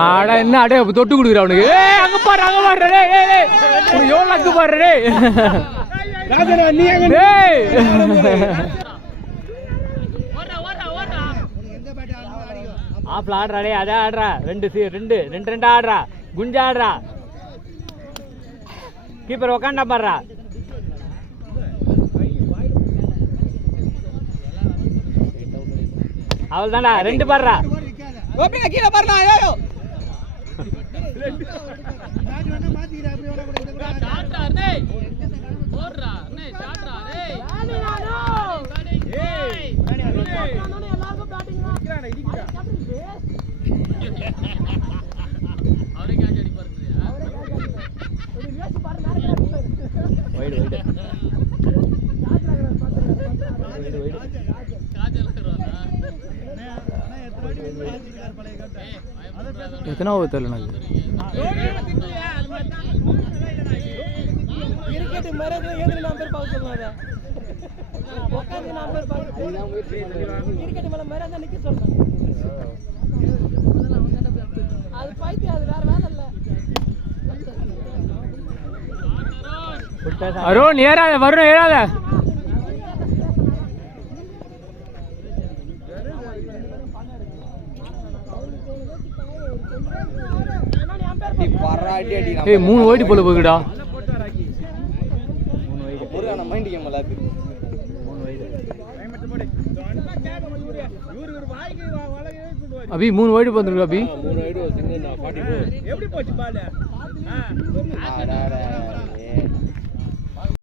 ஆடா என்ன அடே தொட்டு குடுக்குற அவனுக்கு. அங்க பாரு அங்க பாரு எவ்வளவு அங்க பாரு ஆப்ல ஆடுறாடே. அதான் ஆடுறா. ரெண்டு ஆடுறா. குஞ்சா ஆடுறா. கீப்பர் உக்காண்டா பாடுறா. அவள் தான்டா 2 பாடுறா. கீழே பாருடா. ஐயோ எத்தனை ஓவர் தெரியல எனக்கு. அருண் ஏறாத, வருண் ஏறாத. ஏய் 3 ஓடி போல போகுடா. 3 வைடு ஒரு انا மைண்ட் கேம் விளையாடு. 3 வைடு அபி 3 வைடு வந்துருக்கு அபி. 3 வைடு சிங்கிள் 44 எப்படி போச்சு பால்.